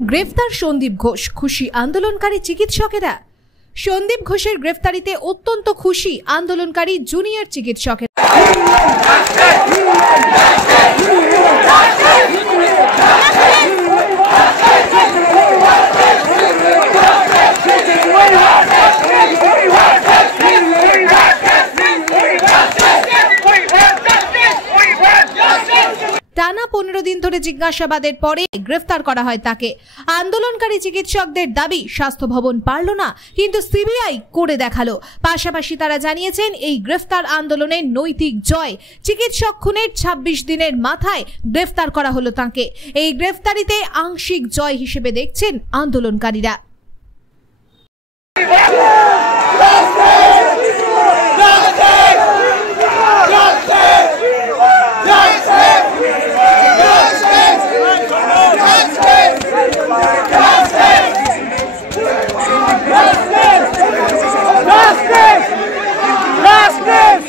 গ্রেফতার সন্দীপ ঘোষ, খুশি আন্দোলনকারী চিকিৎসকেরা। সন্দীপ ঘোষের গ্রেফতারিতে অত্যন্ত খুশি আন্দোলনকারী জুনিয়র চিকিৎসকেরা। টানা 15 দিন ধরে জিজ্ঞাসাবাদের পরে গ্রেফতার করা হয় তাকে। আন্দোলনকারী চিকিৎসকদের দাবি, স্বাস্থ্য ভবন পারল না, কিন্তু সিবিআই করে দেখালো। পাশাপাশি তারা জানিয়েছেন এই গ্রেফতার আন্দোলনের নৈতিক জয়। চিকিৎসক খুনের 26 দিনের মাথায় গ্রেফতার করা হলো তাকে। এই গ্রেফতারিতে আংশিক জয় হিসেবে দেখছেন আন্দোলনকারীরা। Justice!